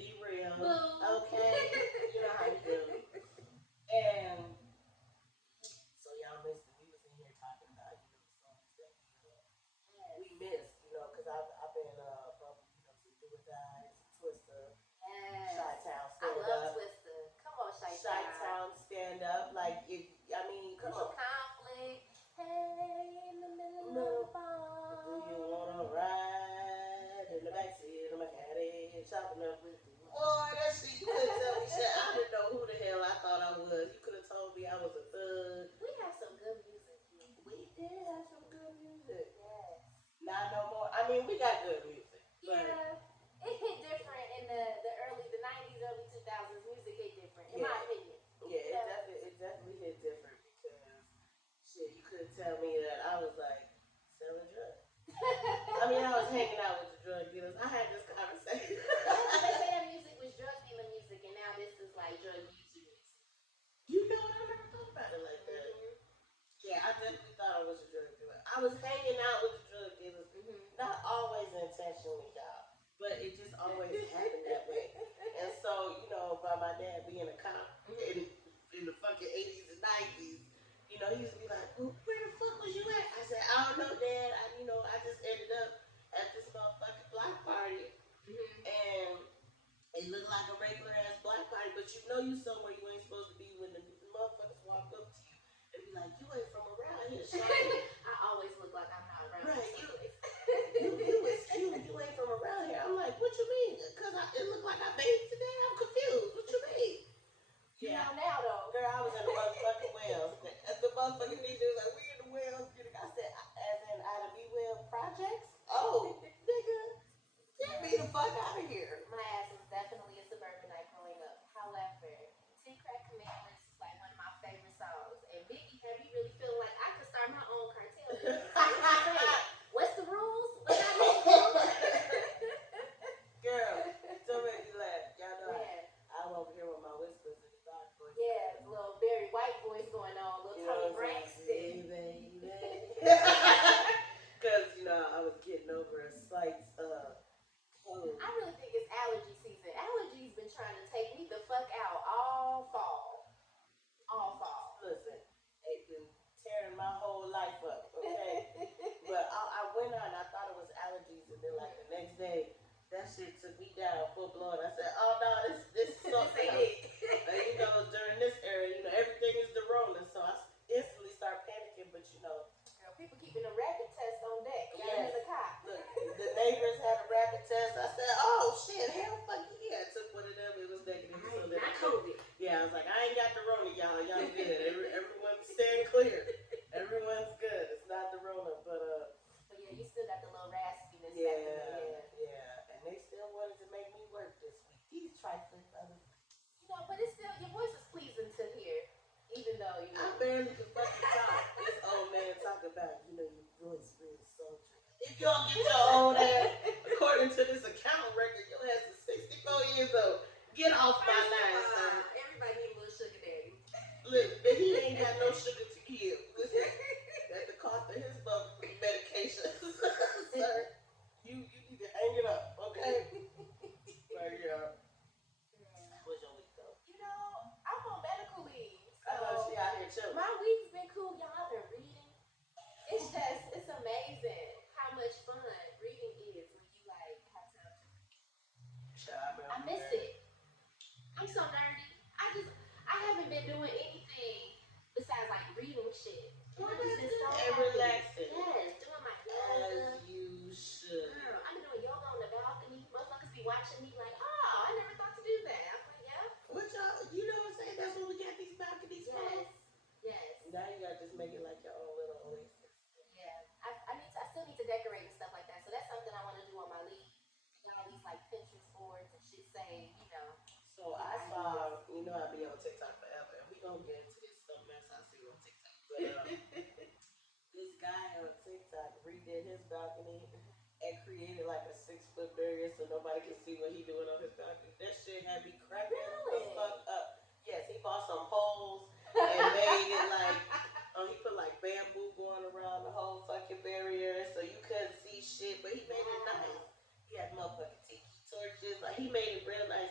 be real. Boo. Okay? You know how you do. And so y'all missed it. We was in here talking about, the songs that we Yes. missed, because I've been bumping, some Do or Dies, Twister, Yes. Chi Town I Stand love Up. Twister. Come on, Shy Chi Town. Town Stand Up. Like, I mean, come Mission on. Conflict. Hey, in the middle of the No. Do you wanna bar. ride in the backseat of my caddy, chopping up With the Boy, that shit, you couldn't tell me shit. I didn't know who the hell I thought I was. You could have told me I was a thug. We have some good music here. We did have some good music. Yes. Not no more. I mean, we got good music, but Yeah. It hit different in the early the 90s, early 2000s. Music hit different, in my yeah, opinion. yeah, You know? it definitely hit different because shit, you couldn't tell me that I was like selling drugs. I mean, I was hanging out with the drug dealers. I had this conversation. Yeah, because they say that music was drug dealer music, and now this is like drug user music. You know what? I never thought about it like that. Mm-hmm. Yeah, I definitely thought I was a drug dealer. I was hanging out with the drug dealers, Mm-hmm. not always intentionally, y'all, but it just always happened that way. And so, by my dad being a cop Mm-hmm. in the fucking 80s and 90s, he used to be like, well, where the fuck was you at? I said, I don't know, Dad. I just ended up at this motherfucking block party, Mm-hmm. and it looked like a regular ass black party, but you know you somewhere you ain't supposed to be when the motherfuckers walk up to you and be like, "You ain't from around here, shawty." I always look like I'm not around here Right? someplace. You was cute. You ain't from around here. I'm like, what you mean? Cause it looked like I bathed today. I'm confused. What you mean? You Yeah, know now though. girl, I was in the motherfucking wells. The motherfucking DJ was like, "We in the wells." I said, "As in Ida B. Well projects?" Oh, nigga, get me the fuck out of here. My ass was definitely a suburbanite growing up. However, Ten Crack Commandments is like one of my favorite songs. And Biggie had me really feeling like I could start my own cartel business. Like, what you saying? What's the rules? What do I need to do? Girl, don't make me laugh. Y'all know Yeah. I'm over here with my whispers in the dark voice. Yeah, the little Barry White voice going on, little You know Tony what I'm Braxton. saying? Hey, baby. Because, I was getting over a slight cold. I really think it's allergy season. Allergies been trying to take me the fuck out all fall. All fall. Listen, it's been tearing my whole life up, okay? But I went out and I thought it was allergies, and then, like, the next day, that shit took me down full blown. I said, oh, no, this is This something ain't else. it. During this era, everything is the Rona. So I instantly start panicking, but Girl, people keeping a rapid test on deck. Got them yes. in the car. Look, the neighbors had a rapid test. I said, "Oh shit, hell fucking yeah!" I took one of them. It was negative. So then Not COVID. yeah, I was like, "I ain't got the Rona, y'all. Y'all good. Everyone's staying clear. Everyone's good. It's not the Rona, but But yeah, you still got the little raspiness back in there. yeah, Yeah. yeah." And they still wanted to make me work this week. These trifling others. But it's still your voice is pleasing to hear, even though I barely can fucking talk. This old man talk about, your voice really sultry. If you don't get your old ass, according to this account record, your ass is 64 years old. Get off my First of line, sir. all, everybody need a little sugar daddy. Look, but he ain't got no sugar to give. Listen, that's the cost of his medication. Sir, you need to hang it up, okay? Like, yeah. How was your week, though? I'm on medical leave, I know so she out here chilling. my week's been cool. Y'all, I've been reading. It's amazing how much fun reading is when you like have time to read. Child, I miss it. I'm so nerdy. I haven't been doing anything besides like reading shit. And Well, I've just that's been so good. And happy. relaxing. Yes, doing my As yoga. you should. Girl, I've been doing yoga on the balcony. Motherfuckers be watching me like, oh, I never thought to do that. I'm like, yeah. What y'all, you know what I'm saying? That's what we got these balconies for. Yes. Yes. Now you gotta just make it like your own little oasis. Yeah. I still need to decorate and stuff like that. So that's something I want to do on my leave. Got all these like Pinterest boards and shit saying, So I saw, I'll be on TikTok forever, and we gonna get into this something else I see on TikTok. But this guy on TikTok redid his balcony and created like a 6 foot barrier so nobody can see what he doing on his balcony. That shit had me cracking the Really? fuck up. Yes, he bought some poles and made it like he put like bamboo going around the whole fucking barrier so you couldn't see shit, but he made it nice. Wow. He had motherfucking tiki torches, like he made it real nice,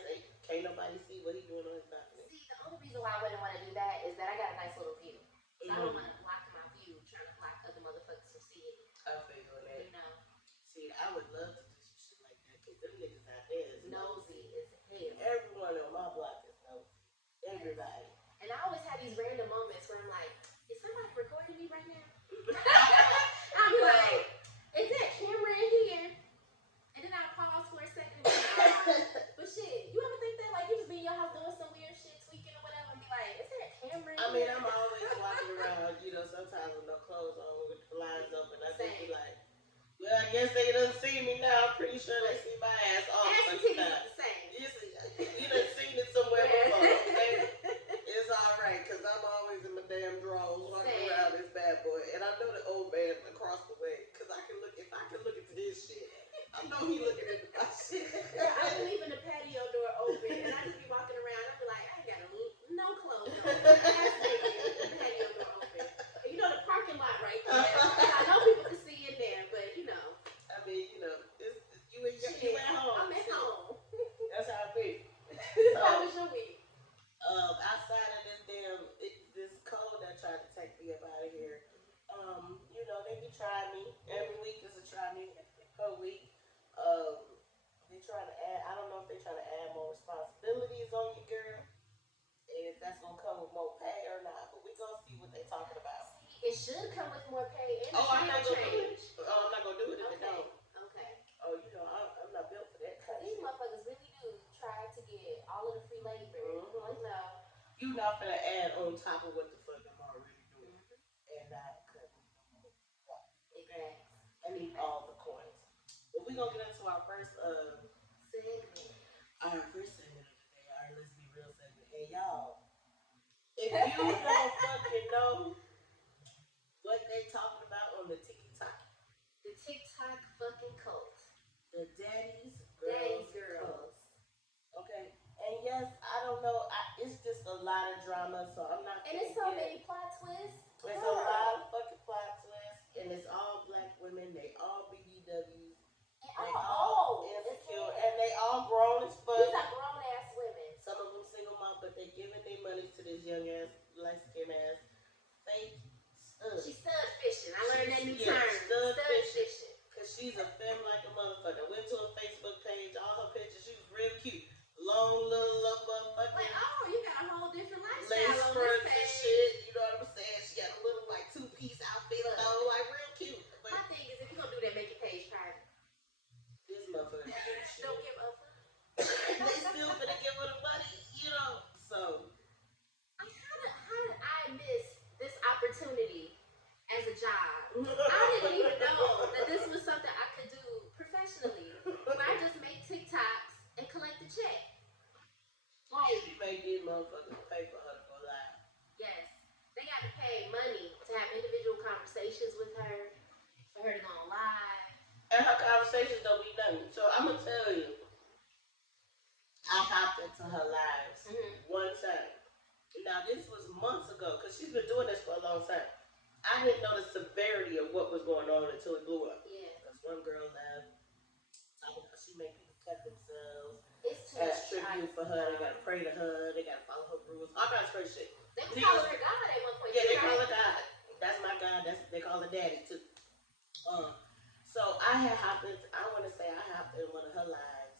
should come with more pay and Oh, I'm not title gonna do it. change. Oh, I'm not gonna do it if it Okay. don't. Okay. Oh, you know, I'm not built for that kind of These shit. motherfuckers really do try to get all of the free labor. Mhm. No. You not gonna add on top of what the fuck I'm already doing, and not cut me. Okay, Exactly. I need all the coins. But we gonna get into our first Segment. our first segment of the day. All right, let's be real segment. Hey y'all, if you don't fucking know what they talking about on the TikTok, The TikTok fucking cult. the daddies, Daddy's girls, girls. cult. Okay, and yes, I don't know. It's just a lot of drama, so I'm not. And it's so many plot twists. It's a Girl. lot of fucking plot twists, and it's all black women. They all BBWs. And They all all old. insecure, and they all grown as fuck. These are grown ass women. Some of them single mom, but they giving their money to this young ass, light skin ass, fake stud. She's stud fishing. I learned that new Yeah, term. stud fishing. Fishing. Cause she's a femme like a motherfucker. Went to her Facebook page, all her pictures. She was real cute, long little motherfucker. Like, oh, you got a whole different Lace lifestyle on this fronts and page. shit. You know what I'm saying? She got a little like 2-piece outfit on, like real cute. But My thing is, if you're gonna do that, make your page private. this motherfucker don't give a shit. Don't give up. They still finna give her the money, you know. So How did I miss this opportunity as a job? I didn't even know that this was something I could do professionally, where I just make TikToks and collect a check. Like, she made these motherfuckers pay for her to go live. yes, they got to pay money to have individual conversations with her, for her to go on live. And her conversations don't be nothing. So I'm gonna tell you, I hopped into her lives one time. Now this was months ago, cause she's been doing this for a long time. I didn't know the severity of what was going on until it blew up. Yeah, Cause one girl left, talking about she made people cut themselves it's too as much. tribute for her. They gotta pray to her. They gotta follow her rules. All kinds of crazy shit. They were calling her God at one point. Yeah, they right? call her God. That's my God. They call her Daddy too. So I had hopped in. I want to say I hopped in one of her lives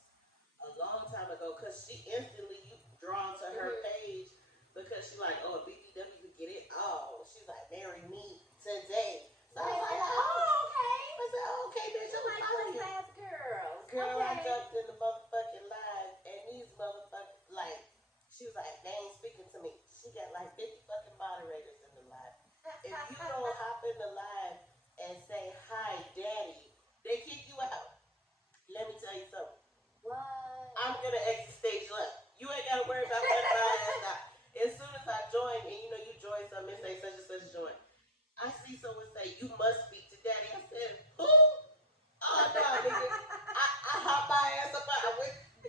a long time ago because she instantly drawn to her page because she like, oh, BBW could get it all. She's like, marry me today. So I was like, oh, okay. I said, oh, okay, bitch, I'm Like following you. class girls. Girl, okay. I jumped in the motherfucking live, and these motherfuckers, like, she was like, they ain't speaking to me. She got like 50 fucking moderators in the live. If you don't hop in the live and say, hi, daddy, they kick you out. Let me tell you something. What? I'm going to exit stage left. You ain't got to worry about that ass out. As soon as I join, and you know, you join something and say such and such join, I see someone say, you must speak to daddy. I said, who? Oh, no, nigga. I hopped my ass up. I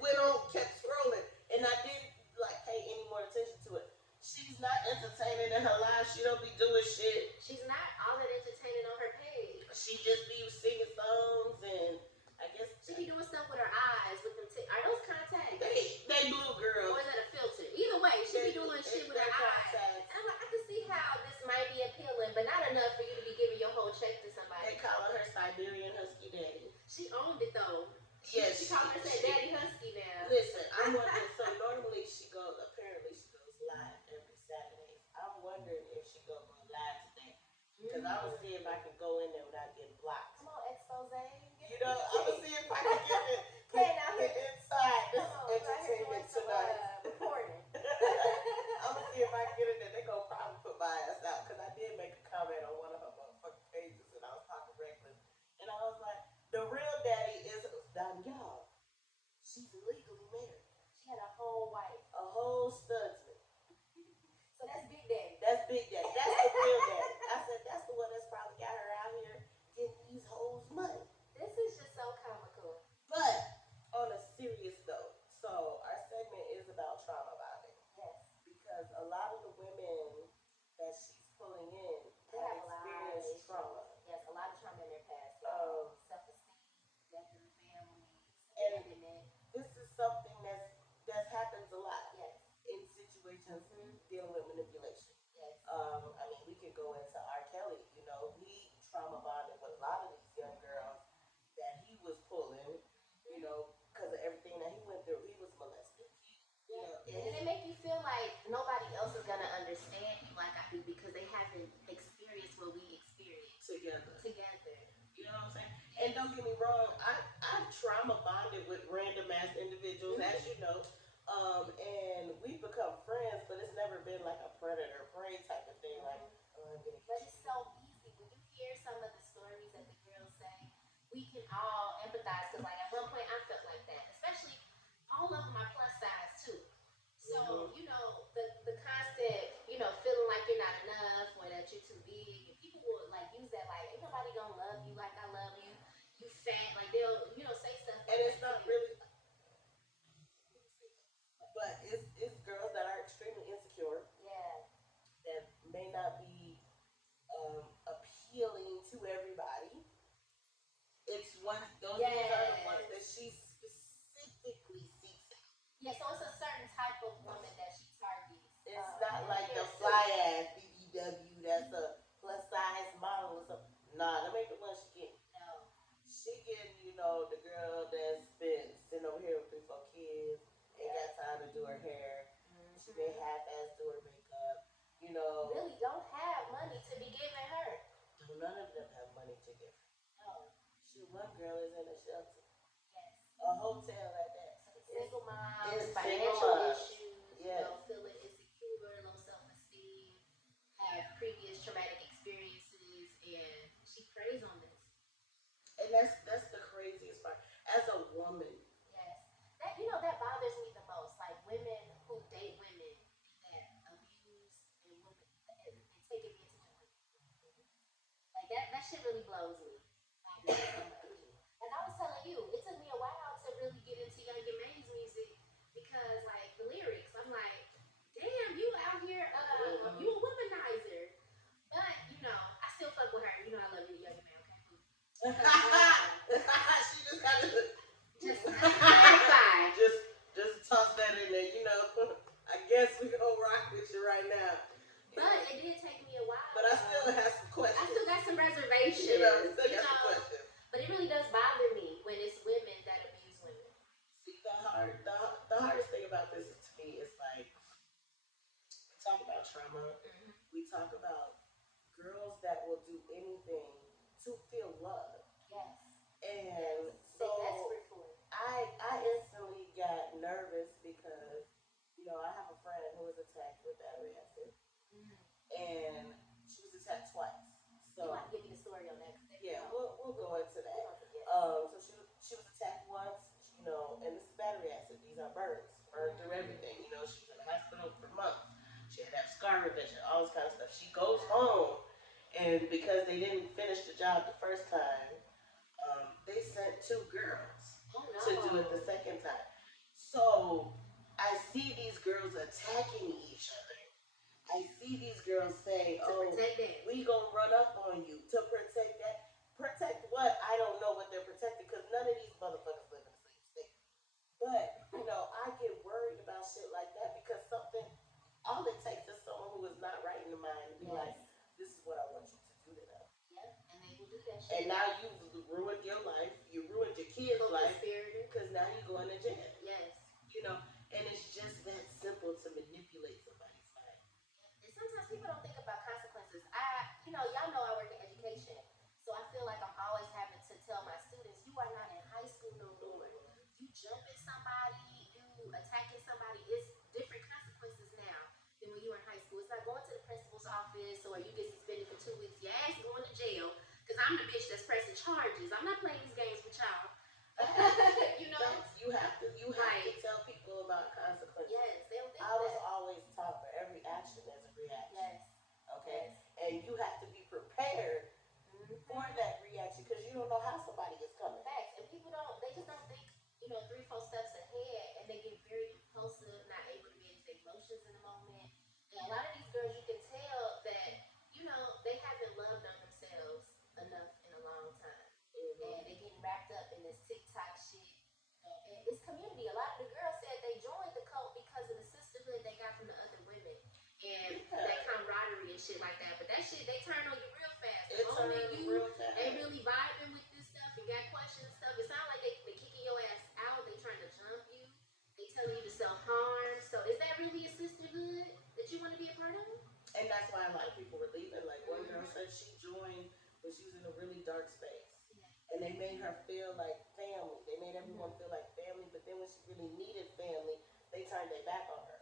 went on, kept scrolling, and I didn't like pay any more attention to it. She's not entertaining in her life. She don't be doing shit. She's not all that entertaining on her page. She just be singing songs, and I guess she be doing stuff with her eyes, with them. Are those contacts? They blue girls. Or is that a filter? Either way, she be doing shit with her eyes. And I'm like, I can see how this might be appealing, but not enough for you to be giving your whole check to somebody. They calling her Siberian Husky Daddy. She owned it though. Yes, she called her Daddy Husky now. Listen, I'm wondering. So normally apparently she goes live every Saturday. I'm wondering if she gonna go live today because I was see if I can go in there without getting blocked. Come on, expose. You know, I'm gonna see if I can get inside this entertainment tonight. Recording. I'm gonna see if I can get in there. They gonna probably put my ass out because I did make a comment on one of her motherfucking pages and I was talking reckless. And I was like, the real daddy is y'all. She's legally married. She had a whole wife. A whole studsman. So that's Big Daddy. That's Big Daddy. That's the real daddy. I said that's the one that's probably got her out here getting these hoes money. This is just so comical. But on a serious note, so our segment is about trauma bonding. Yes. Because a lot of the women that she's pulling in have experienced trauma. Yes, a lot of trauma in their past. Self-esteem, death in the family, abandonment. This is something that happens a lot. Yes. In situations dealing with manipulation. Yes. I mean, we could go into R. Kelly. You know, he trauma bonded with a lot of these young girls that he was pulling. You know, because of everything that he went through, he was molested. And it make you feel like nobody else is gonna understand you like I do because they haven't experienced what we And don't get me wrong, I've trauma bonded with random ass individuals, Hmm. as you know, and we've become friends, but it's never been like a predator prey type of thing. Like, Hmm. oh, I'm gonna But get it's so easy when you hear some of the stories that the girls say. We can all empathize because, like, at one point I felt like that, especially all of them are plus size too. you. So the constant feeling like you're not enough or that you're too big, and people will like use that like ain't nobody gonna love you like I love you. You fat, like they'll say stuff And like it's that to not you. really, but it's girls that are extremely insecure Yeah. that may not be appealing to everybody. It's one those are the ones that Yes. she specifically seeks out. Yeah. So it's a certain type of woman that she targets. It's not And like the men too. fly ass BBW that's a plus size model or something. Nah, them ain't the one she getting. No. She getting, the girl that's been sitting over here with 3, 4 kids, ain't Yep. got time to do her hair. She may Hmm. half ass do her makeup. You know, Really don't have money to be giving her. none of them have money to give her. No. Shoot, one girl is in a shelter, Yes. a hotel at that. It's, Single moms, it's single financial moms. issues, Yes. feeling insecure, low self esteem, have previous traumatic experiences, and she preys on this. And that's the craziest part. As a woman, Yes. That bothers me the most. Like women who date women that abuse and women and take advantage of women. Like that shit really blows me. Like so much. Like I was telling you, it took me a while to really get into Young and May's music because like the lyrics, I'm like, damn, you out here, you mhm. a womanizer. But I still fuck with her. I love you, Young and May. Okay, cool. Cause She just got to just to clarify. just toss that in there. I guess we gonna rock with you right now. You But know, it did take me a while but I still though. have some I still questions. got some reservations, Still got some questions. but it really does bother me when it's women that abuse women. See, the hardest thing about this is to me is like we talk about trauma. Hmm. We talk about girls that will do anything to feel love. Yes, yes. And They so desperate for it. I instantly got nervous because I have a friend who was attacked with battery acid, Mm. and she was attacked twice. You So have to give me the story on that because yeah, we'll go into we that. don't forget. So she was attacked once, and this is battery acid. These are burns, burned through Mm. everything. She was in the hospital for months. She had to have scar revision, all this kind of stuff. She goes Wow. home, and because they didn't finish the job the first time, they sent 2 girls Oh to do it no. the second time. So I see these girls attacking each other. I see these girls say, To "Oh, protect them. we gonna run up on you to protect that." Protect what? I don't know what they're protecting because none of these motherfuckers live in the same state. But I get worried about shit like that because something. All it takes is someone who is not right in the mind to be Yes. like, "This is what I want you to do to them." Yep. And they will do that And shit. now you've ruined your life. You ruined your kid's life Co-conspirator. because now you're going to jail. Yes. You know, and it's just that simple to manipulate somebody's mind. And sometimes people don't think about consequences. Y'all know I work in education, so I feel like I'm always having to tell my students, you are not in high school no more. You jumping somebody, you attacking somebody, it's different consequences now than when you were in high school. It's not going to the principal's office or you get suspended for 2 weeks. Your ass going to jail because I'm the bitch that's pressing charges. I'm not playing these games with y'all. Facts. you know? Facts. You have to Like, tell people about consequences. yes, they don't think I was that. always taught for every action there's a reaction. Yes, Okay? yes. And you have to be prepared for Hmm. that reaction because you don't know how somebody is coming. Facts. And people they just don't think, 3, 4 steps ahead and they get very impulsive, not able to manage their emotions in the moment. And a lot of these girls, you can tell that, they haven't loved on themselves enough in a long time. Hmm. And they getting wrapped up in this TikTok shit. And it's community. A lot of the girls said they joined the cult because of the sisterhood they got from the other women. And that Yeah. camaraderie and shit like that. But that shit, they turn on you real fast. The It moment turned you real they fast. really vibing with this stuff and got questions and stuff. It sounds like they kicking your ass out. They trying to jump you. They telling you to self harm. So is that really a sisterhood that you want to be a part of? And that's why a lot of people were leaving. Like one girl Mm-hmm. said she joined when she was in a really dark space. Yeah. And they made made her feel like family. They made everyone feel like family, but then when she really needed family, they turned their back on her.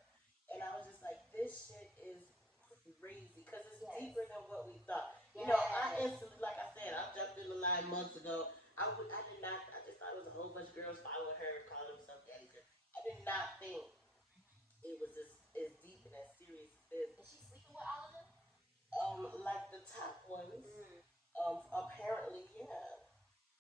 And I was just like, this shit is crazy because it's Yes. deeper than what we thought. You know, I Yes. instantly, like I said, I jumped in the line months ago. I did not, I just thought it was a whole bunch of girls following her, calling themselves daddy girl. I did not think it was as deep and as serious as this. And she's sleeping with all of them? Like the top ones, Mm. apparently, yeah.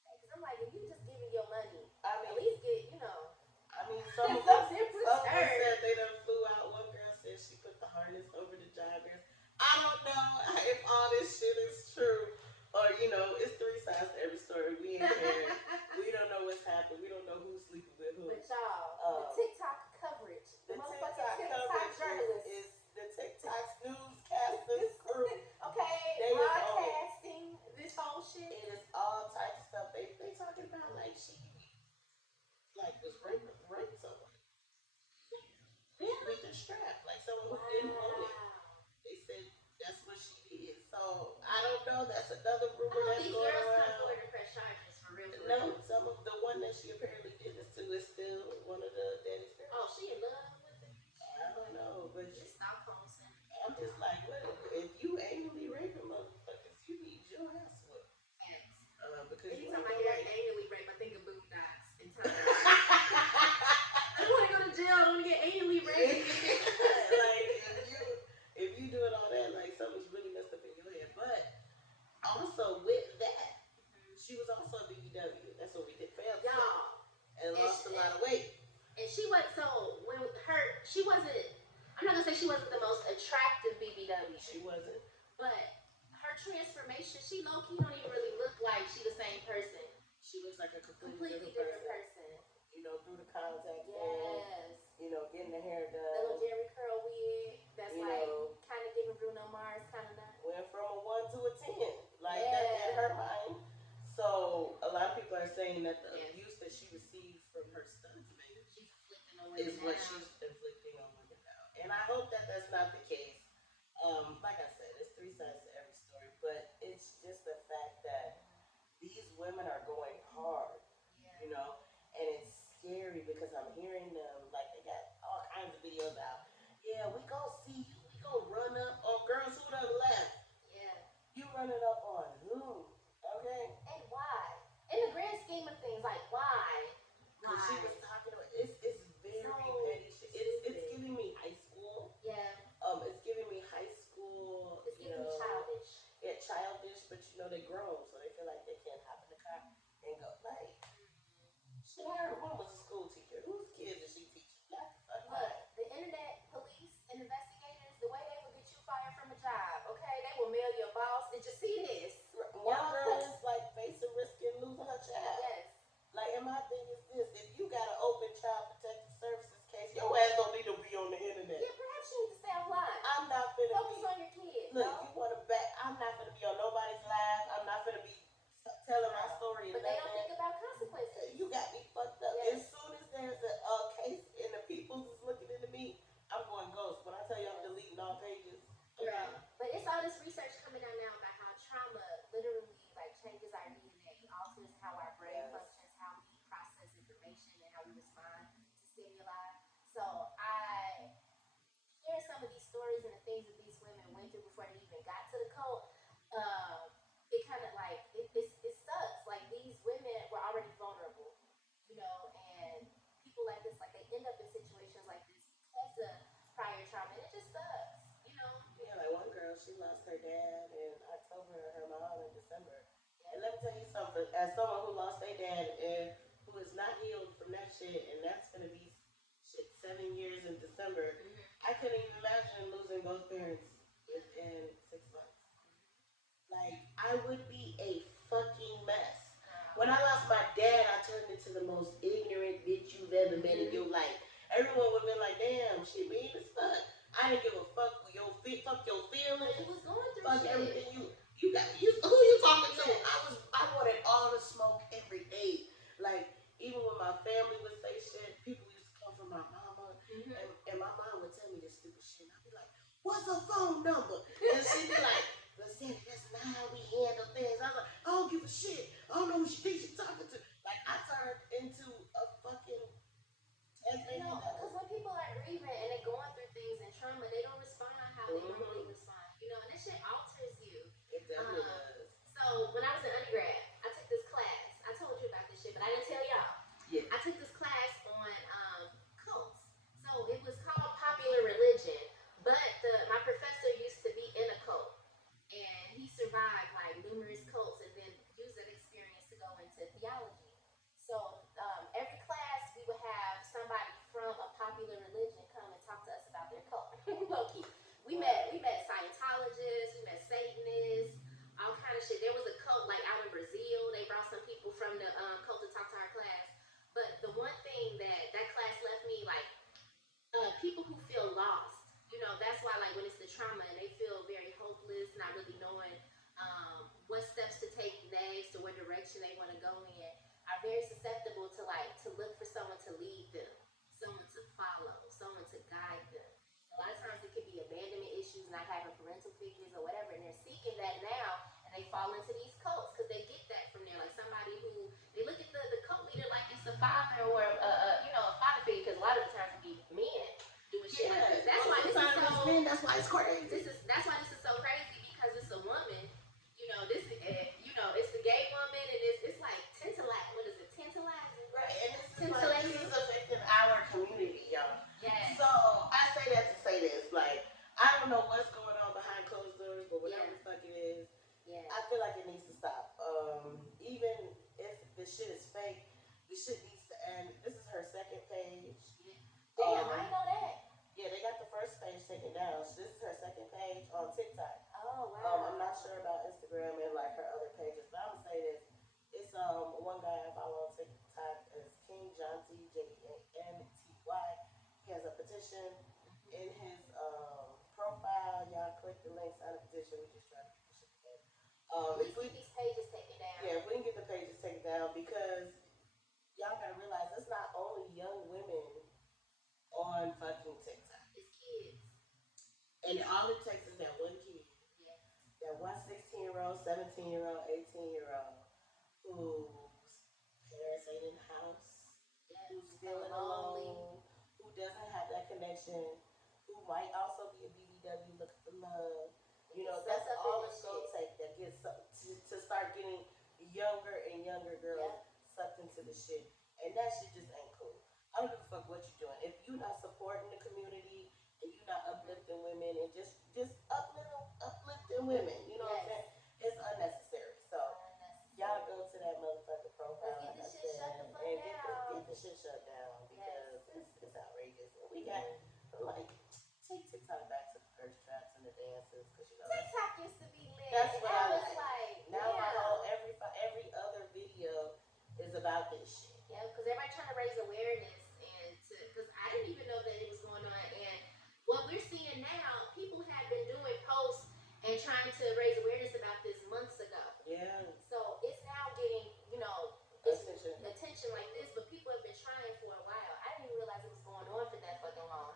Because I'm like, if you just giving your money, I at mean, least get, some of them, something in some of them return. said they done flew out. One girl said she put the harness over the joggers. I don't know if all this shit is true, or it's three sides to every story. We ain't parents. We don't know what's happened. We don't know who's sleeping with who. But y'all, the Um, TikTok coverage, the the motherfucking TikTok TikTok coverage journalists, is the TikTok's newscasters crew. okay, They is on it. broadcasting this whole shit. It is all types of stuff. They talking about like she like was raped someone. With the strap, like someone who didn't want it. Wow. They said that's what she did. So I don't know. That's another I rumor hope that's these going girls come around. forward and press charges for real, for No, real. some of the one that she apparently did this to is still one of the daddy's Oh, girls. she in love with them? I don't know, but This Stockholm syndrome. I'm just like, what if you anally raping motherfuckers? You need your ass whooped. Facts. Because you Anytime ain't I hear nobody. anally rape, I think of Boondocks in time. I don't want to go to jail. I don't want to get anally raped. Like if you doing all that, like something's really messed up in your head. But also with that, she was also a BBW. That's what we did fail to, Y'all. and And lost a lot of weight. And she wasn't, so when she wasn't, I'm not gonna say she wasn't the most attractive BBW, She wasn't. but her transformation, she low key don't even really look like she the same person. She looks like a Completely completely different different person. person. Through the contact lens, Yes. getting the hair The little done. Jerry curl wig that's You like know, kind of giving Bruno Mars kind of that. went from a 1 to a 10, like that in Yeah. her mind. So a lot of people are saying that the Yes. abuse that she received from her studs man She's inflicting on is women what now. she's inflicting on women now. And I hope that that's not the case. Like I said, there's three sides to every story, but it's just the fact that these women are going hard, Yeah. you know, and it's scary because I'm hearing them like they got all kinds of videos out. Yeah, we gonna see you. We gonna run up on girls who done left. Yeah. You running up on who? Okay. And why? In the grand scheme of things, like why? Because she was talking about it's very So petty shit. It's stupid. giving me high school. Yeah. It's giving me high school. It's giving me childish. Yeah, childish, but they grown, so they feel like they can't hop in the car and go like. Shit, I heard one was a school teacher. Whose kids is she teaching? Not the fuck Look, the internet police and investigators, the way they will get you fired from a job, okay? They will mail your boss. Did you see this? One girl is like facing risk and losing her child. Yes. Like, and my thing is this: if you got an open child protective services case, your ass don't need to be on the internet. Yeah, perhaps you need to stay offline. I'm not finna Focus be. on your kids. Look, No? you want to bet? I'm not finna be on nobody's live. I'm not finna be telling my story. But they don't think about consequences. You got me fucked up. Yes. As soon as there's a case and the people's is looking into me, I'm going ghost. When I tell you I'm deleting all pages, Yeah. But it's all this research coming out now about how trauma literally like changes our DNA, alters how our brain Yes. functions, how we process information, and how we respond to stimuli. So I hear some of these stories and the things that these women went through before they even got to the cult. It kind of like it sucks. Like these women were already vulnerable, and people like this, like they end up in situations like this because of prior trauma, and it just sucks. yeah, like one girl, she lost her dad in October and her mom in December. Yeah. And let me tell you something: as someone who lost their dad and who is not healed from that shit, and that's gonna be shit 7 years in December, I couldn't even imagine losing both parents within 6 months. Like, I would be a fucking mess. When I lost my dad, I turned into the most ignorant bitch you've ever met in your life. Everyone would have been like, damn, she mean as fuck. I didn't give a fuck with fuck your But feelings, you was going through fuck shit. everything you got. Who you talking to? Yes. I wanted all the smoke every day. Like, even when my family would say shit, people used to come from my mama, and my mom would tell me this stupid shit. And I'd be like, what's her phone number? And she'd be like, but Sandy, that's not how we handle things. I was like, I don't give a shit. I don't know who she thinks she's talking lost. You know, that's why like when it's the trauma and they feel very hopeless, not really knowing what steps to take next or what direction they want to go in, are very susceptible to like to look for someone to lead them, someone to follow, someone to guide them. A lot of times it could be abandonment issues, not having parental figures or whatever, and they're seeking that now, and they fall into these cults because they get that from there. Like somebody who they look at the cult leader like it's a father or a father figure, because a lot of the times it be men doing shit like this. That's why this is so. That's why it's crazy. That's why this is so crazy because it's a woman. This it's the gay woman, and it's like tantalizing. What is it? Tantalizing. Right, and this is affecting our community, y'all. Yes. So I say that to say this, like I don't know what's going on behind closed doors, but whatever the fuck it is, Yeah. I feel like it needs to stop. Even if the shit is fake, the shit needs to end. This is her second page. Damn, I didn't know that. Yeah, they got the first page taken down. So this is her second page on TikTok. Oh wow. I'm not sure about Instagram and like her other pages, but I'm gonna say this. It's one guy I follow on TikTok is King John T JANTY. He has a petition in his profile. Y'all click the link, sign a petition. We just trying to get this shit together. Please get these pages taken down. Yeah, if we can get the pages taken down because y'all gotta realize it's not only young women on fucking TikTok. It's kids. And all it takes is that one kid, Yeah. that one 16-year-old, 17-year-old, 18-year-old whose parents ain't in the house, Yeah. who's feeling alone, who doesn't have that connection, who might also be a BBW looking for love. That's all it's going to take that gets to start getting younger and younger girls sucked into the shit. And that shit just ain't cool. I don't give a fuck what you're doing. If you're not supporting the community and you're not uplifting women and just uplifting women, you know what I'm saying? It's unnecessary. So y'all go to that motherfucking profile, Let's like I get the shit shut the said, fuck and down. get the shit shut down because it's outrageous. And we got like take TikTok back to the first tracks and the dances because TikTok used to be lit. that's what Now I it's like now my whole every other video is about this shit. Yeah, because everybody trying to raise awareness and because I didn't even know that it was going on. And what we're seeing now, people have been doing posts and trying to raise awareness about this months ago. Yeah. So it's now getting, attention like this, but people have been trying for a while. I didn't even realize it was going on for that fucking long.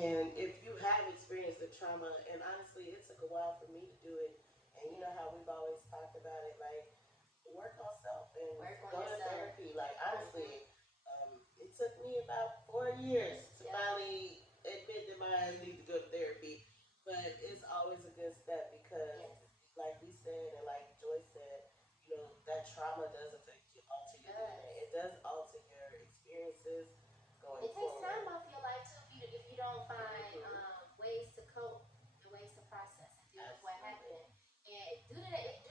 And if you have experienced the trauma, and honestly, it took a while for me to do it, and you know how we've always talked about it, like work on self and go to therapy. Like honestly, it took me about 4 years to finally admit that I need to go to therapy. But it's always a good step because, like we said, and like Joyce said, that trauma does affect you, alter your DNA. It does alter your experiences going It takes forward. time off your life too if you don't find ways to cope and ways to process and deal with what happened. And do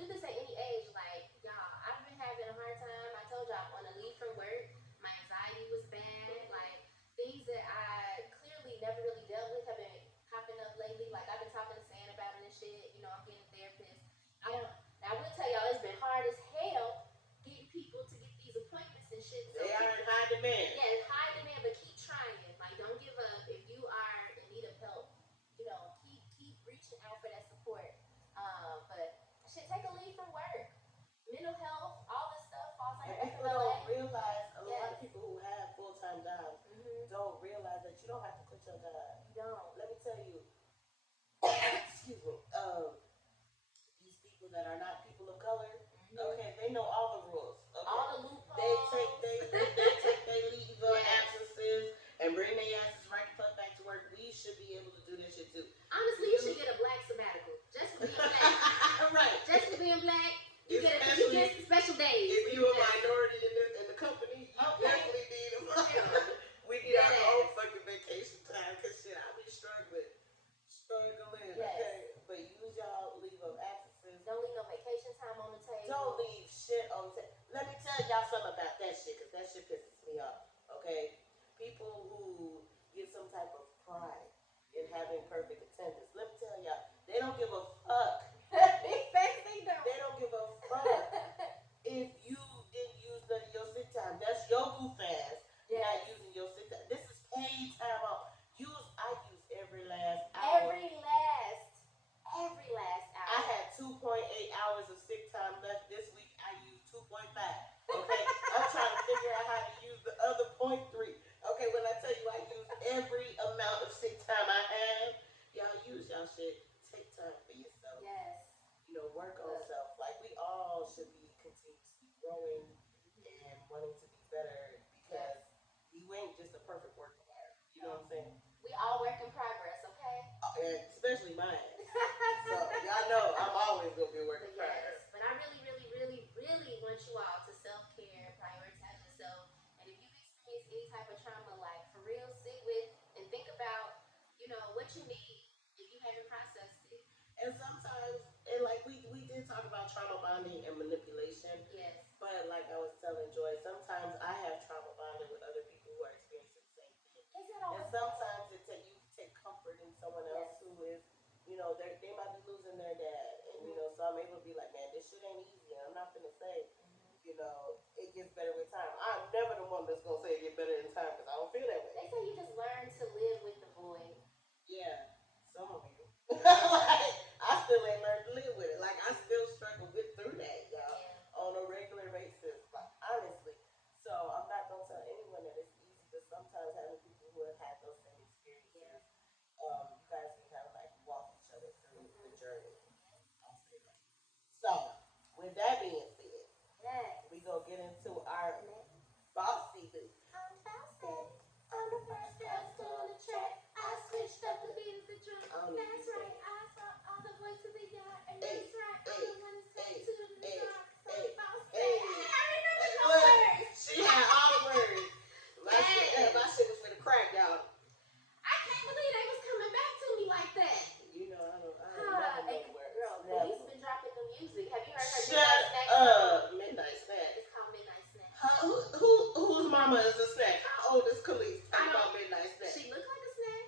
this at any age. Like y'all, I've been having a hard time. I told y'all I'm on a leave from work. My anxiety was bad. Like things that I clearly never really dealt with have been popping up lately. Like I've been talking to Sam about it and shit. I'm getting a therapist. I will tell y'all it's been hard as hell getting people to get these appointments and shit. So they are in high demand. Yeah, it's high demand, but keep trying. Like, don't give up. If you are in need of help, keep reaching out for that support. But shit, take a leave from work. Mental health, all this stuff falls under And people don't realize, a lot of people who have full-time jobs don't realize that you don't have to quit your job. You don't. Let me tell you, excuse me, these people that are not people of color, okay, they know all the rules. Okay? All the loopholes. They take their leave of absences and bring their asses right the fuck back to work. We should be able to do that shit too. Honestly, you should get a black sabbatical. Just for being black. Right. Just for being black, you get special days. If you're a minority in the company, you definitely need a we need our own fucking vacation time because shit, I be struggling. Okay? But use y'all leave of absences. Don't leave no vacation time on the table. Don't leave shit on the table. Let me tell y'all something about that shit because that shit pisses me off. Okay? People who get some type of pride in having perfect attendance. Let me tell y'all, they don't give a fuck. They don't give a fuck if you didn't use none of your sick time. That's your goof ass not using your sick time. This is paid time off. I use every and especially my ass. So y'all know I'm always gonna be working for her. Yes, but I really, really, really, really want you all to self care, prioritize yourself, and if you've experienced any type of trauma, like for real, sit with and think about, what you need if you haven't processed it. And sometimes, and like we did talk about trauma bonding and manipulation, Yes. but like I was telling Joy, sometimes I have trauma bonding with other people who are experiencing the same thing. Is it And always sometimes you take comfort in someone else Yes. who is, they might be losing their dad, and Mhm. so I'm able to be like, man, this shit ain't easy. And I'm not gonna say, Mhm. it gets better with time. I'm never the one that's gonna say it get better in time because I don't feel that way. They say you just learn to live with the void. Yeah, some of you. Like, I still ain't learned to live with it. Like I still struggle with through that, y'all, Yeah. on a regular basis. Like honestly. So I'm not gonna tell anyone that it's easy, but sometimes having people who have had those same Yeah. experiences, you guys can kind of like walk each other through the Mhm. journey. I'll say that. So, with that being said, Yes. we go get into our bossy boo. I'm fasting. I'm the first girl still on the track. I switched up the beat of the drum. I don't need That's to right. say. I brought all the boys to the yard, and Hey, that's right. I'm hey, the one who's hey, tattooed in the hey, dark. So hey, boss hey. I remember your Look, words. she had all the words. Yes. My shit was for the crack, y'all. I can't believe they was coming back to me like that. I don't never know the words. Girl, Never. Khalees been dropping the music. Have you heard her Shut Midnight Snack song? up. Midnight Snack. It's called Midnight Snack. Whose mama is a snack? How old is Khalees? Talking about Midnight Snack. She look like a snack.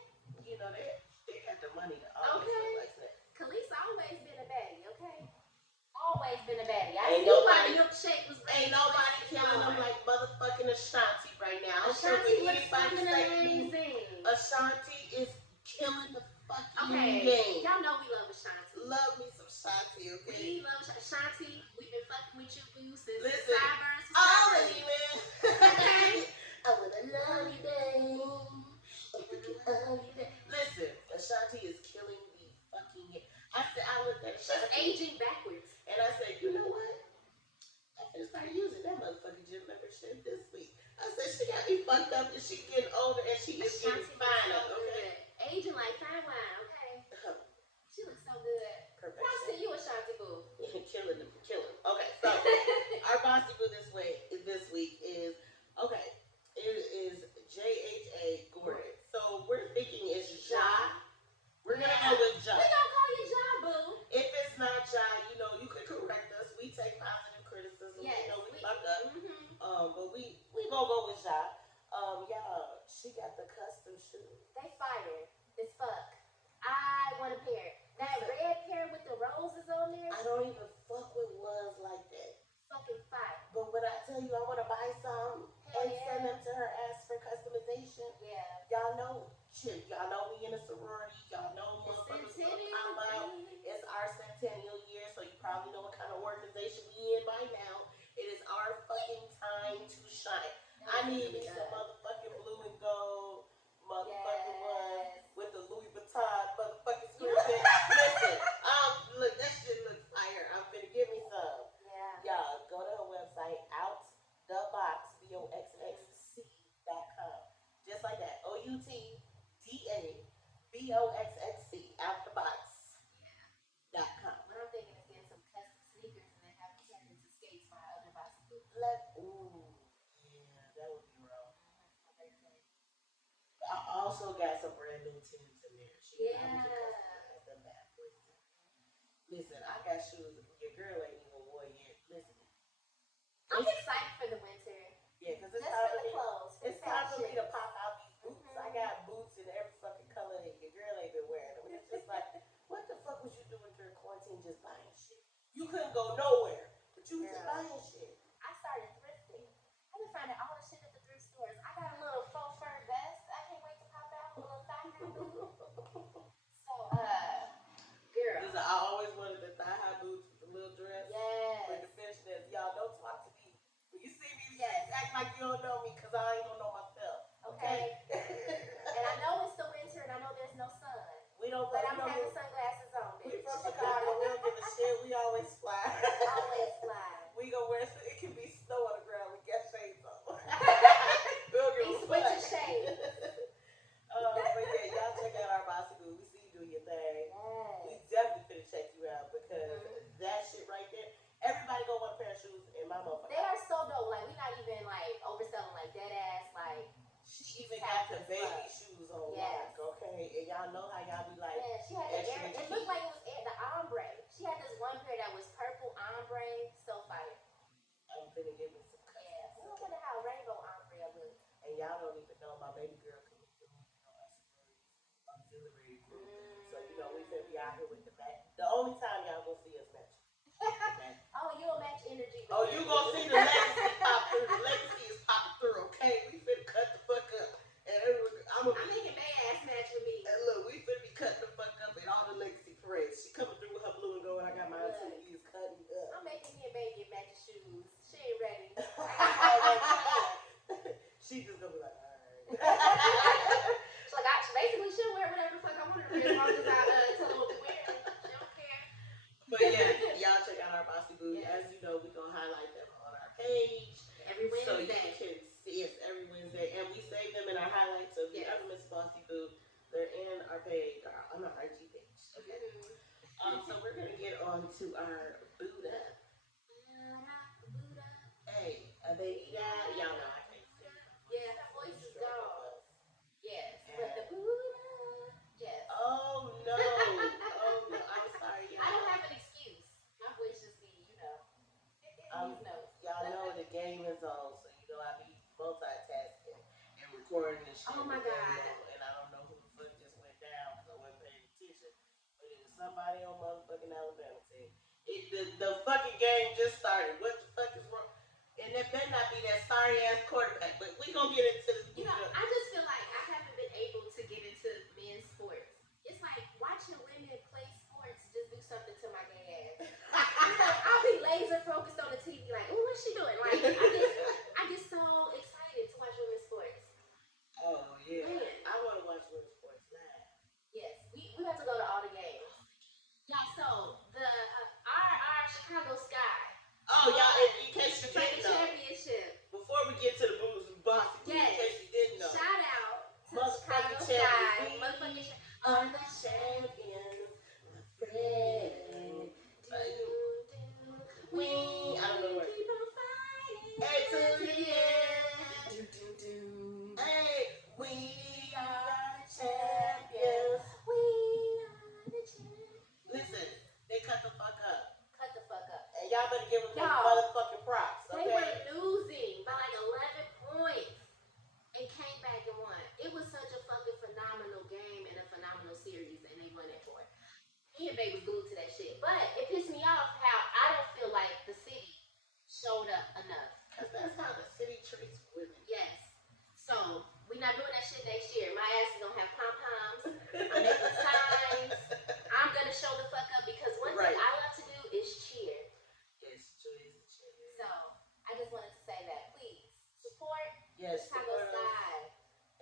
They got the money to always look like that. Khalees always been a baddie, okay? Always been a baddie. Ain't see why nobody- the milkshake was Ain't nobody killing them like motherfucking Ashanti right now. Ashanti looks Anybody fucking say amazing. Ashanti is killing the fucking Okay, game. y'all know we love Ashanti. Love me some Ashanti, okay? We love Ashanti. We've been fucking with you, boo, since Listen, Sideburns was all of started. you, man. Okay. I wanna love you, babe. Listen, Ashanti is killing the fucking game. I looked at She's Ashanti aging backwards. and I said, you know what? I'm gonna start using that motherfucking gym membership this week. I said she got me fucked up and she getting older and she is getting Ashanti finer, looks so okay? good. Aging like fine wine, okay? She looks so good. Perfection. Props to you, Ashanti boo. killing them, killing. Okay, so our bossy boo this week is okay. It is JHA Gordon. So we're thinking it's Ja. We're gonna go with Ja. We gonna call you Ja, boo. If it's not Ja, you can correct us. We take positive criticism. Yes, We fuck up. Mm-hmm. But we gonna go with Ja. Y'all, she got the custom shoes. They fire as fuck. I want a pair. That red pair with the roses on there. I don't even fuck with ones like that. Fucking fire. But when I tell you I want to buy some and send them to her, ask for customization. Yeah. Y'all know shit. Y'all know we in a sorority. Y'all know motherfuckers gonna pop out. It's our centennial year, so you probably know what kind of organization we in by now. It is our fucking time to shine. I need me some motherfucking blue and gold motherfucking ones with the Louis Vuitton motherfucking script. Listen, look, that shit looks fire. I'm finna give me some. Yeah. Y'all, go to her website, outtheboxboxc.com. Just like that. OUTDABOXXC, outthebox.com. What I'm thinking is getting some custom sneakers and then have them turned into skates for our other boxy boo. Yeah, that would be wrong. I also got some brand new Timbs in there. I need to customize them bad boys. Listen, I got shoes your girl ain't even wore yet. Listen. I'm excited for the winter. Yeah, because Just for the clothes. it's time for me to pop out these boots. I got boots in every fucking color and your girl ain't been wearing them. It's just like, what the fuck was you doing during quarantine just buying shit? You couldn't go nowhere, but you was just buying shit. I started thrifting. I've been finding all the shit at the thrift stores. I got a little faux fur vest. I can't wait to pop out with a little thigh high boot. So, girl. Listen, I always wanted the thigh high boots with the little dress. Yes. With the fishnets. Y'all don't talk to me. When you see me, act like you don't know me because I ain't gonna know myself. Okay. And I know it's the winter and I know there's no sun. We don't. But I'm having sunglasses on, bitch. We from Chicago. We don't give a shit. We always fly. Always fly. We gonna wear. It can be snow on the ground. We got shades on. We'll give a fuck. Switch shades. But yeah, y'all check out our bossy boo. We see you do your thing. auxiliary group. So, we finna be out here with the match. The only time y'all gonna see us match. Okay? Oh, you'll match energy. Oh, you gonna see the legacy pop through. The legacy is popping through, okay? We finna cut the fuck up. And I'm making May ass match with me. And look, we finna be cutting the fuck up in all the legacy parades. She coming through with her blue and gold. I got mine too. We is cutting up. I'm making me and May get matching shoes. She ain't ready. She just gonna be like, alright. She's like, she basically should wear whatever the fuck I want her to wear as long as I tell her what to wear. She don't care. But yeah, y'all check out our Bossy Boo. Yes. As you know, we're gonna highlight them on our page. Every Wednesday. So you can see us every Wednesday. And we save them in our highlights. So if you ever miss Bossy Boo, they're in our page, on our IG page. Okay. So we're gonna get on to our Buddha. Hey, a baby guy. Y'all know I can't sing. Yeah, her voice is gone. Yes, but the Buddha. Yes. Oh no. Oh no. I'm sorry. I don't have an excuse. My voice just be, y'all know the game is on, so I be multitasking and recording this shit. Oh my god. And I don't know who the fuck just went down because I wasn't paying attention. But it was somebody on motherfucking Alabama team. The fucking game just started. What the fuck is wrong? And it better not be that sorry ass quarterback. But we gonna get into this. I just feel like I haven't been able to get into men's sports. It's like watching women play sports just do something to my gay ass. I'll be laser focused on the TV, like, oh, what's she doing? Like, I get so excited to watch women's sports. Oh yeah, man. I want to watch women's sports live. Yes, we have to go to all the games. Yeah, so the our Chicago Sky. Oh, y'all, in case you didn't know. Championship. Before we get to the Blues and Boston, in case you didn't know. Shout out to motherfucking Chicago Sky. Motherfucking are the champions, my friend. We, I don't know where. Keep on fighting. Hey, to the end. Hey, we are the champions. We are the champions. Listen, they cut the fuck up. Cut the fuck up. And y'all better give them motherfucking props. Okay? They were losing by like 11 points and came back and won. It was such a fucking phenomenal game and a phenomenal series, and they won it for it. Me and Babe was glued to that shit. But it pissed me off how I don't feel like the city showed up enough. Because that's how the city treats women. Yes. So, we're not doing that shit next year. My ass is gonna have pom-poms. I'm making signs. I'm gonna show the fuck up because one thing I love to do is cheer. Yes, cheer. So, I just wanted to say that. Please, support Chicago Sky.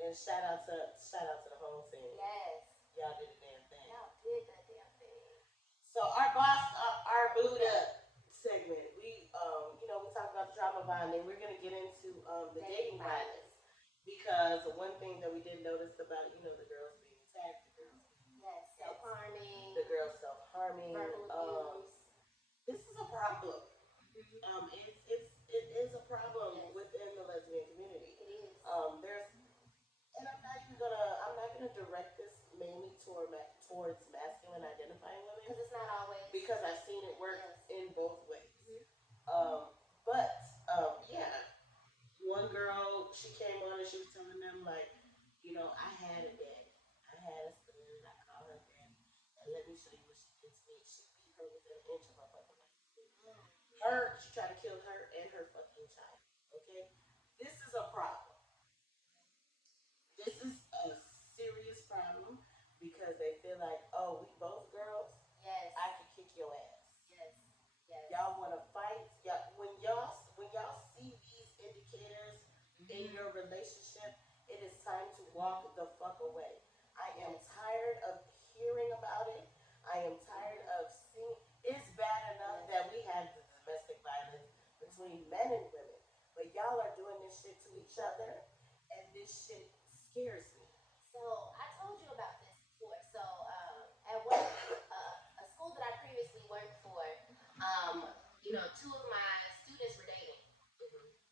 And shout out to the home team. Yes. Y'all did the damn thing. Y'all did the damn thing. So our boss, our Buddha segment, we talk about trauma bonding. We're gonna get into the dating violence because one thing that we did notice about the girls being attacked, self-harming, the girls self-harming, verbal abuse. This is a problem. It is a problem within the lesbian community. It is. And I'm not gonna direct this mainly towards masculine identifying women because it's not always. Because I've seen it work in both ways. Yeah, one girl, she came on and she was telling them like, I had a daddy, I had a son, I called her daddy, and let me show you what she did to me. She beat her with an inch of her fucking life. She tried to kill her and her fucking child. Okay, this is a problem. This is a serious problem because they feel like, oh, we both girls. Yes. I can kick your ass. Yes. Y'all want to fight? When y'all see these indicators in your relationship, it is time to walk the fuck away. I am tired of hearing about it. I am tired of seeing. It's bad enough that we have the domestic violence between men and women, but y'all are doing this shit to each other, and this shit scares me. So I told you about this before. So at work, a school that I previously worked for, two of my students were dating,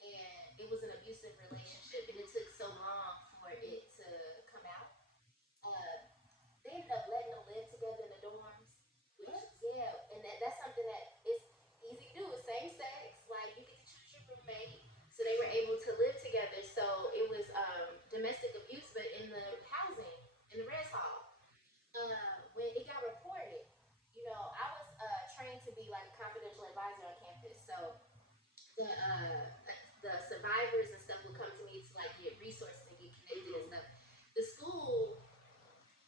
and it was an abusive relationship, and it took so long for it to be like a confidential advisor on campus. So the survivors and stuff would come to me to like get resources and get connected and stuff. The school,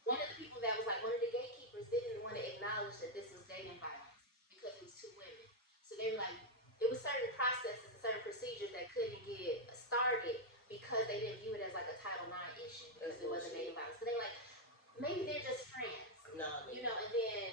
one of the people that was like one of the gatekeepers didn't want to acknowledge that this was dating violence because it was two women. So they were like, it was certain processes and certain procedures that couldn't get started because they didn't view it as like a Title IX issue because it wasn't dating violence. So they were like, maybe they're just friends. No, you know, and then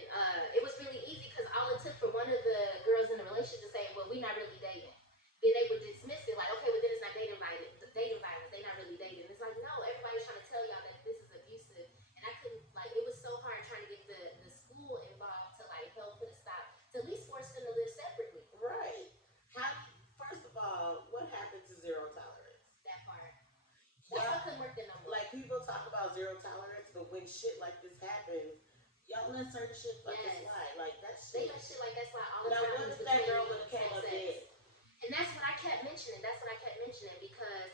it was really easy because all it took for one of the girls in the relationship to say, well, we're not really dating. Then they would dismiss it like, okay, well, then it's not dating violence. Dating violence, they're not really dating. It's like, no, everybody's trying to tell y'all that this is abusive. And I couldn't, like, it was so hard trying to get the school involved to, like, help put a stop, to at least force them to live separately. Right. How? First of all, what happened to zero tolerance? That part. That's what couldn't work there no more. Like, people talk about zero tolerance, but when shit like this happens, y'all let certain shit like this slide. Like, that They shit. let shit like that slide all the Now, time. what if that girl would have came up dead? And that's what I kept mentioning. Because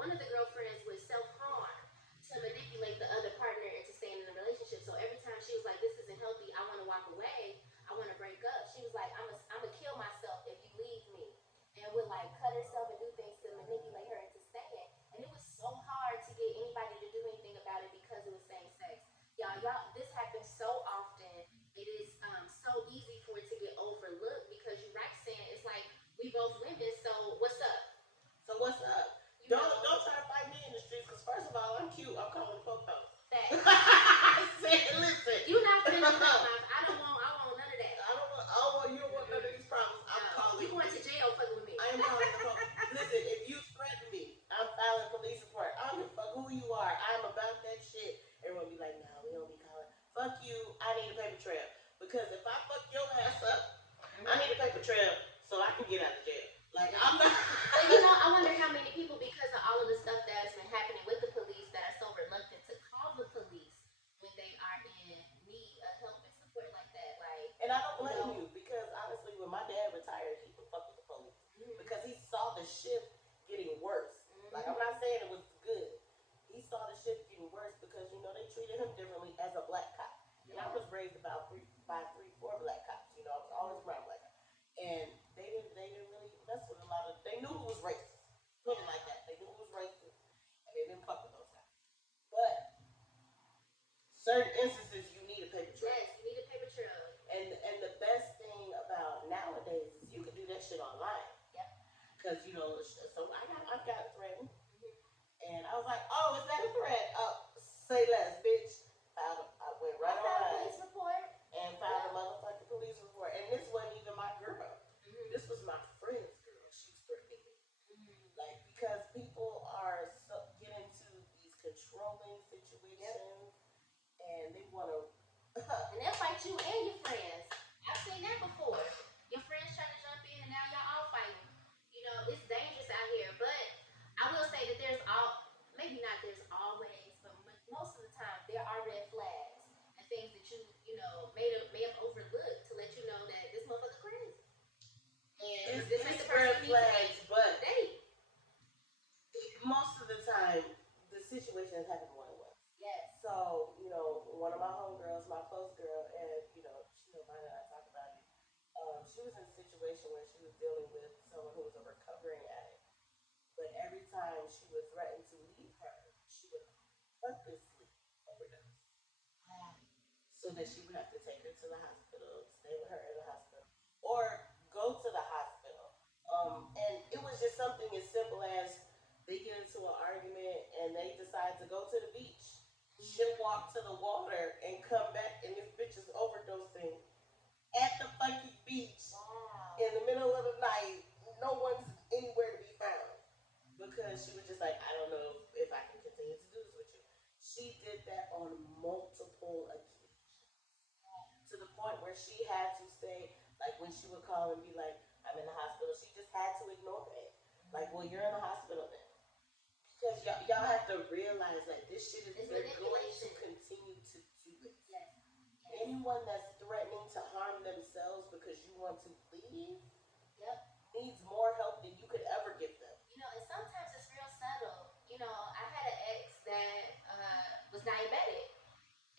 one of the girlfriends would self harm to manipulate the other partner into staying in the relationship. So every time she was like, "This isn't healthy. I want to walk away. I want to break up." She was like, "I'm gonna kill myself if you leave me," and would like cut herself and do things to manipulate her into staying. And it was so hard to get anybody to do anything about it because it was same sex. Y'all, this happens so often. It is so easy for it to get overlooked because you're right saying it's like we both women. So what's up? So what's up? Don't try to fight me in the streets because first of all, I'm cute. I'm calling photos. I said, listen. You not finna do that, I don't want none of that. You don't want none of these problems. I'm calling. You going to jail fucking with me. I am calling the police. Listen, if you threaten me, I'm filing a police report. I don't give a fuck who you are. I'm about that shit. Everyone be like, no, we don't be calling. Fuck you. I need a paper trail. Because if I fuck your ass up, I need a paper trail so I can get out of jail. Like, I'm not. But I wonder how many people, because of all of the stuff that's been happening with the police, that are so reluctant to call the police when they are in need of help and support like that. Like, and I don't blame you because honestly, when my dad retired, he would fuck with the police because he saw the shift getting worse. Like, I'm not saying it was good. He saw the shift getting worse because they treated him differently as a black cop. And I was raised about four black cops. I was always around black cops, and they didn't really mess with a lot of. They knew it was racist. Put it like that. They knew it was racist, and they didn't fuck with those guys. But certain instances, you need a paper trail. Yes, you need a paper trail. And the best thing about nowadays is you can do that shit online. Yep. Because so I've got threatened, and I was like, oh, is that a threat? Say less, bitch. I went right on police report and filed a motherfucking police report. And this wasn't even my girl. This was my friend's girl. She was threatening me. Like, because people are get into these controlling situations, and they want to. And they'll fight you and your friends. I've seen that before. Your friends trying to jump in, and now y'all all fighting. It's dangerous out here. But I will say that maybe not there's always, but most of the time, there are red flags and things that may have overlooked to let you know that this motherfucker crazy. And this ain't the red flags, but date. Most of the time, the situation has happened more than once. Yes. So, one of my homegirls, my close girl, and, she don't mind that I talk about it. She was in a situation where she was dealing with someone who was a recovering addict. But every time she would threaten to leave her, she would purposely overdose. So that she would have to take her to the hospital, stay with her in the hospital, or go to the hospital. And it was just something as simple as they get into an argument and they decide to go to the beach. She'll walk to the water and come back, and this bitch is overdosing at the fucking beach in the middle of the night. No one's anywhere to be found because she was just like, I don't know if I can continue to do this with you. She did that on multiple occasions to the point where she had to say, like, when she would call and be like, I'm in the hospital, she just had to ignore it. Like, well, you're in the hospital then. Because y'all have to realize that this shit is they're going to continue to do it. Yes. Anyone that's threatening to harm themselves because you want to leave needs more help than you could ever give them. And sometimes it's real subtle. I had an ex that was diabetic,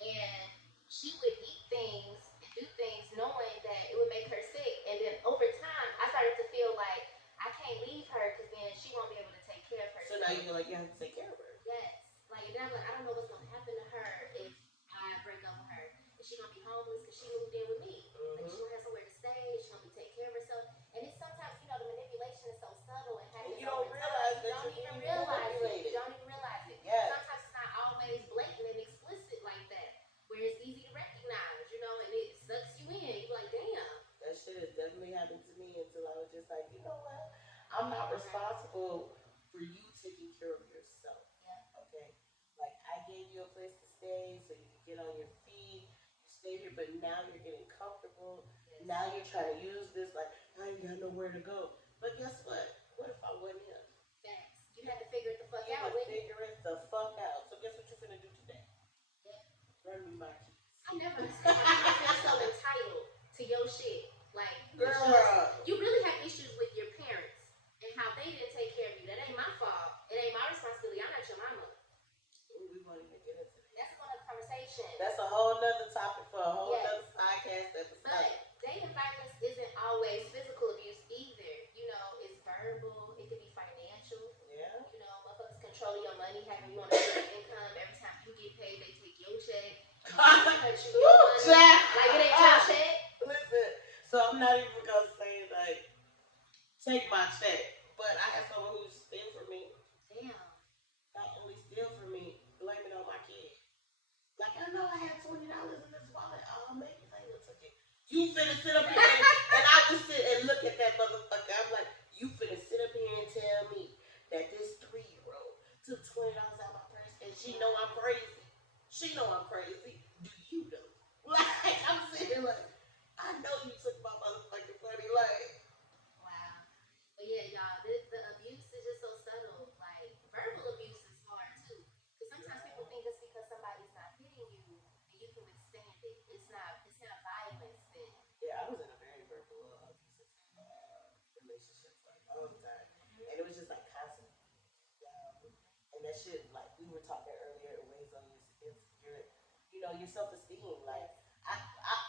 and she would eat things and do things knowing I'm not responsible for you taking care of yourself. Yeah. Okay? Like I gave you a place to stay so you can get on your feet. You stay here, but now you're getting comfortable. Yes. Now you're trying to use this like I ain't got nowhere to go. But guess what? What if I wasn't him? Facts. You have to figure it the fuck You out, would wouldn't you? figure it the fuck out. So guess what you're gonna do today? Yeah. Run me my keys. I never understand how people feel so entitled to your shit. Like, Girl. you really have issues with your parents and how they didn't take care of you. That ain't my fault. It ain't my responsibility. I'm not your mama. Ooh, we won't even get into that. That's another conversation. That's a whole nother topic for a whole Yes. nother podcast episode. But dating violence isn't always physical abuse either. You know, it's verbal. It could be financial. Yeah. You know, motherfuckers controlling your money, having you on a certain income. Every time you get paid, they take your check. Cut you your money. Like it ain't your check. Listen, so I'm not even gonna say like take my check, but I had someone who steal from me. Damn. Not only steal from me, blame it on my kid. Like I know I had $20 in this wallet. Oh, maybe Layla took it. You finna sit up here and I would sit and look at that motherfucker. I'm like, you finna sit up here and tell me that this 3-year-old took $20 out of my purse and she know I'm crazy. She know I'm crazy. Do you know? Like I'm sitting like, I know you took my motherfucking money. Like, Wow. But yeah, y'all, the abuse is just so subtle. Like verbal abuse is hard too. Because sometimes people think it's because somebody's not hitting you and you can withstand it. It's not violence then. yeah, I was in a very verbal abusive relationship for a long time, and it was just like constant. And that shit, like we were talking earlier, it weighs on your self esteem. Like Yes.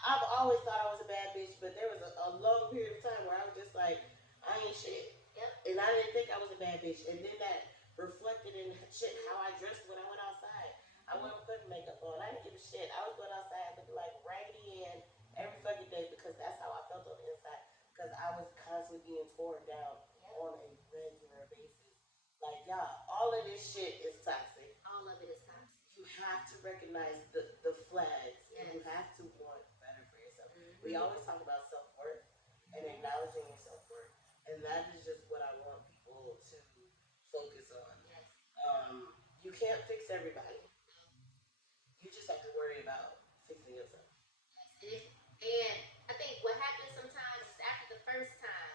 I've always thought I was a bad bitch, but there was a long period of time where I was just like, I ain't shit, Yep. and I didn't think I was a bad bitch, and then that reflected in shit how I dressed when I went outside. I went putting makeup on. I didn't give a shit. I was going outside looking like Raggedy Ann every fucking day because that's how I felt on the inside. Because I was constantly being torn down Yep. on a regular basis. Like, y'all, all of this shit is toxic. All of it is toxic. You have to recognize the flags and you Yes. have to want better for yourself. Mm-hmm. We always talk about self worth and acknowledging your self worth. And that is just what I want people to focus on. Yes. You can't fix everybody. You just have to worry about fixing yourself. And I think what happens sometimes is after the first time,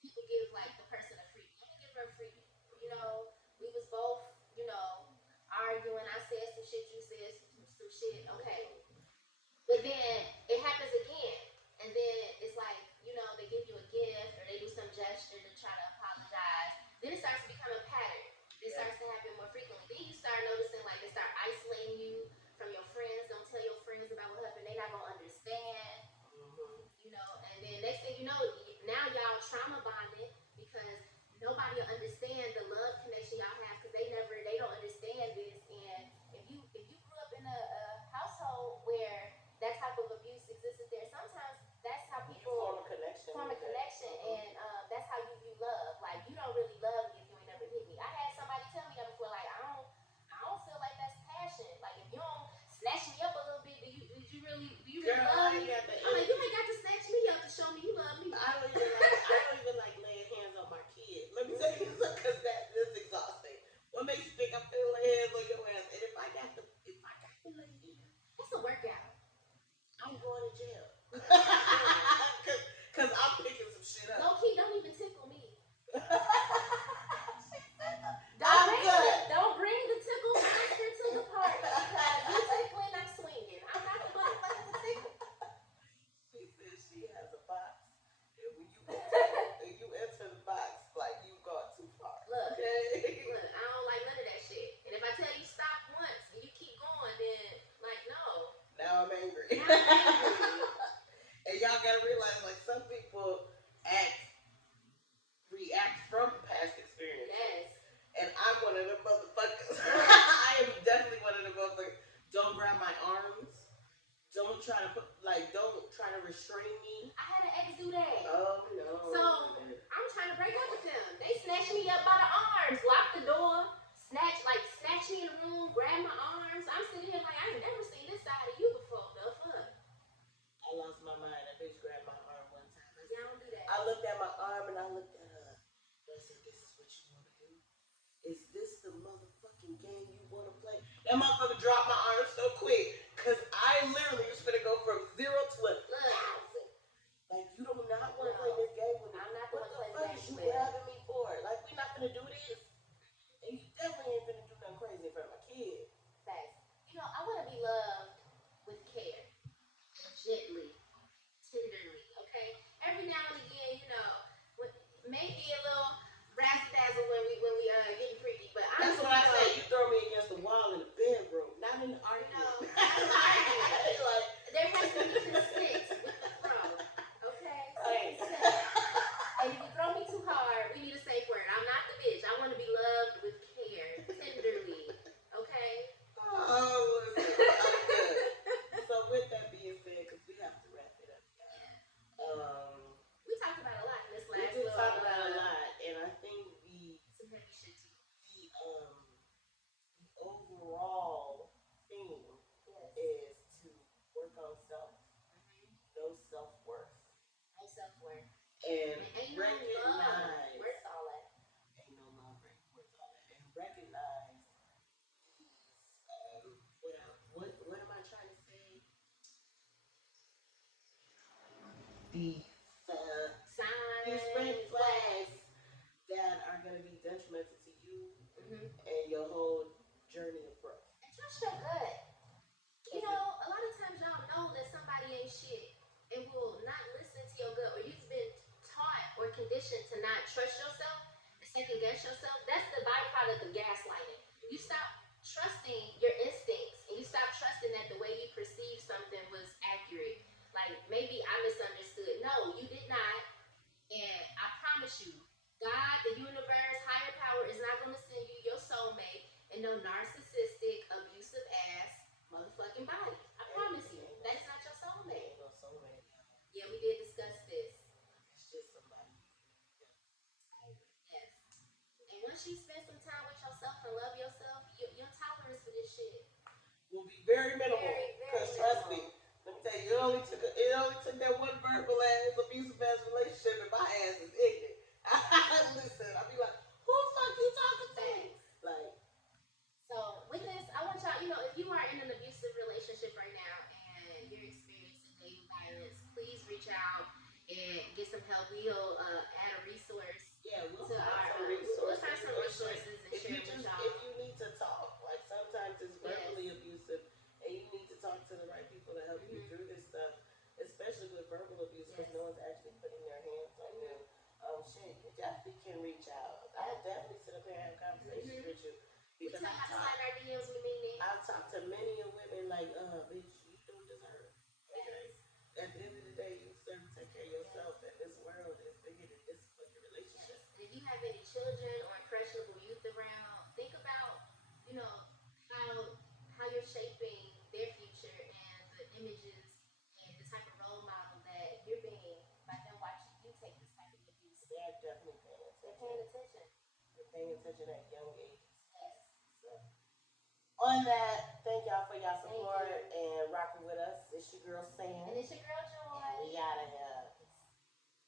people give like the person a freebie. I'm gonna give her a freebie. You know, we was both, arguing. I said some shit, you said some shit. Okay, but then it happens again, and then it's like they give you a gift or they do some gesture to try to apologize. Then it starts to become a pattern. It Yeah. starts to happen more frequently. Then you start noticing like they start isolating you from your friends. Don't tell your friends about what happened. They not gonna understand. Mm-hmm. And then next thing you know, now y'all trauma bonded because nobody will understand the love connection y'all have because they don't understand this. And if you grew up in a household where that type of abuse existed there, sometimes that's how You form people a connection. form a with it. connection, Mhm. and that's how you view love. Like you don't really love me if you ain't never hit me. I had somebody tell me that before. Like I don't feel like that's passion. Like if you don't snatch me up a little bit, do you really Girl, love I me? ain't got the I'm like, energy. you ain't got to snatch me up to show me you love me. I don't even like laying hands on my kid. Let me tell you something, because that is exhausting. What makes you think I'm gonna lay hands on your ass? And if I got to lay hands, That's a workout. I'm going to jail. Cause I'm picking some shit up. Low key, don't even tickle me. I'm good. Don't bring the tickle monster to the party because you tickling, I'm swinging. I'm not the motherfucker to tickle. She says she has a box, and when you enter the box, like you've gone too far. Look, Okay. I don't like none of that shit. And if I tell you stop once and you keep going, then like no. Now I'm angry. Now I'm angry. And y'all gotta realize, like, some people react from past experience. Yes. And I'm one of them motherfuckers. I am definitely one of them motherfuckers. Don't grab my arms. Don't try to restrain me. I had an ex do that. Oh no. So I'm trying to break up with them. They snatched me up by the arms, locked the door, snatch me in the room, grab my arms. I'm sitting here like I ain't never seen this side of you before. The fuck? I lost my mind. That bitch grabbed my arm one time. Y'all don't do that. I looked at my arm and I looked at her. The That motherfucker dropped my arm so quick because I literally was gonna go from 0 to 1,000. Like, you do not want to play No, this game with me. I'm not the What one to the play the fuck game is you with. grabbing me for? Like, we not gonna do this. And you definitely ain't gonna do nothing crazy in front of my kid. Facts. I want to be loved with care, gently, tenderly. Okay. Every now and again, maybe a little razzle dazzle when we getting freaky, but That's honestly, what I say. You throw me against the wall in the bedroom, not in the argument. not in the argument. Like, There has to be consent with the throw. Okay. right. Consent. And if you throw me too hard, we need a safe word. I'm not the bitch. I want to be loved with care, tenderly. Okay. Oh, listen, I'm good. So with that being said, because we have to wrap it up, We talked about a lot in this we last did little. talk about a lot, and I think Some heavy shit too. the overall theme Yes. is to work on self, know self worth, No self worth. and Ain't no love recognize. worth all that. Ain't no love worth all that, and recognize what am I trying to say? The these red Signs, flags that are going to be detrimental to you mm-hmm. and your whole journey of growth. And trust your gut. A lot of times y'all know that somebody ain't shit and will not listen to your gut, or you've been taught or conditioned to not trust yourself and second guess yourself. That's the byproduct of gaslighting. You stop trusting your instincts and you stop trusting that the way you perceive something was accurate. Like maybe I misunderstood. No, you did not. And I promise you, God, the universe, higher power is not going to send you your soulmate and no narcissistic, abusive ass motherfucking body. I promise you, that's not your soulmate. Ain't no soulmate. Yeah, we did discuss this. It's just somebody. Yes. And once you spend some time with yourself and love yourself, your tolerance for this shit Will be very minimal. very, Because very trust me, minimal. let me tell you, it only took that one verbal ass, abusive ass relationship, and my ass is ignorant. Listen, I be like, who the fuck you talking to? Thanks. Like, So with this, I want y'all, if you are in an abusive relationship right now and you're experiencing dating violence, please reach out and get some help. We'll add a resource yeah, we'll to find our some we'll resources. find some resources and If share you it with just, y'all. if you need to talk, like sometimes it's Yes. verbally abusive, and you need to talk to the right people to help you Mhm. through this stuff, especially with verbal abuse, because Yes. no one's actually putting their hands on you. Shit, you definitely can reach out. Yeah. I'll definitely sit up here and have conversations with you We because tell how to slide our DMs with me. I've talked to many of women like, bitch, you don't deserve. Okay. At the end of the day, you deserve to take care of yourself, and this world is bigger than this fucking relationship. Yes. And if you have any children or impressionable youth around, think about, how you're shaping their future and the images and the type of role model that you're being by them watching you take this type of abuse. They're definitely paying They're attention. paying attention. They're paying attention at young ages. Yes. So, on that, thank y'all for y'all Thank support you. and rocking with us. It's your girl Sam. And it's your girl Joy. And we out.